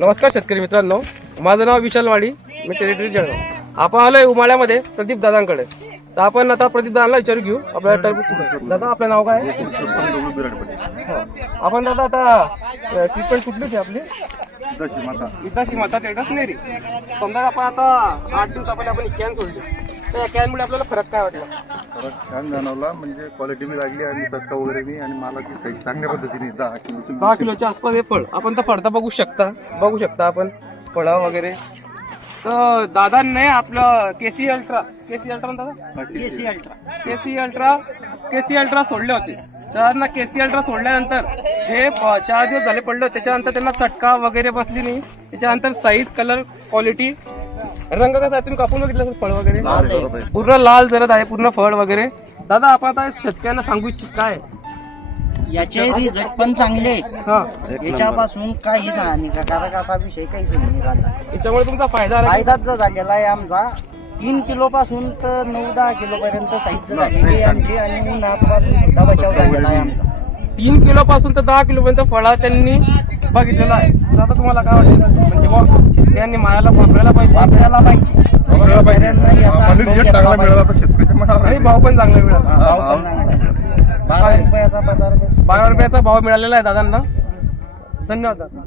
नमस्कार शेतकरी मित्रांनो, माझं नाव विशाल वाडी, मी टेरिटरी जळगाव. आपण आलोय उमाळ्यामध्ये प्रदीप दादांकडे. तर आपण आता प्रदीप दादांना विचारू घेऊ आपल्या टरबूज. दादा आपलं नाव काय आहे? आपण दादा आता ट्रीटमेंट कुठली होती आपली? इथाशी माता टेटस नेरी. समजा आपण आता 8 दिवसामध्ये आपण कॅन सोडली, तर या कॅनमुळे आपल्याला फरक काय वाटला? फरक छान जाणवला. म्हणजे क्वालिटी मी लागली आणि चटका वगैरे मी आणि मालाची साईज चांगल्या पद्धतीने 10 किलोच्या आसपास हे फळ. आपण तर फळता बघू शकता आपण फळं वगैरे. तर दादांनी आपलं केसी अल्ट्रा दादा केसी अल्ट्रा सोडले होते. त्यांना केसी अल्ट्रा सोडल्यानंतर जे 4 दिवस झाले पडलं, त्याच्यानंतर त्यांना चटका वगैरे बसली नाही. त्याच्यानंतर साईज, कलर, क्वालिटी, रंग कसा आहे तुम्ही कापून बघितलं फळ वगैरे पूर्ण लाल जरद आहे पूर्ण फळ वगैरे. दादा आपण आता शेतकऱ्यांना सांगू इच्छित काय याचे रिझल्ट पण चांगले. याच्यापासून काहीच हानिकारक असा विषय काहीच नाही झाला. याच्यामुळे तुमचा फायदाच झालेला आहे आमचा. 3 किलो पासून तर 9-10 किलो पर्यंत साईज झालेली आहे आमची आणि उन्हापासून सुद्धा बचाव झालेला आहे आमचा. 3 किलो पासून तर 10 किलो पर्यंत फळा त्यांनी बघितलेला आहे. आता तुम्हाला काय वाटतं? म्हणजे मग शेतकऱ्यांनी मायाला वापरायला पाहिजे. चांगला मिळाला तर शेतकऱ्याच्या आणि भाव पण चांगला मिळाला. 12 रुपयाचा बाजार, 12 रुपयाचा भाव मिळालेला आहे दादांना. धन्यवाद दादा.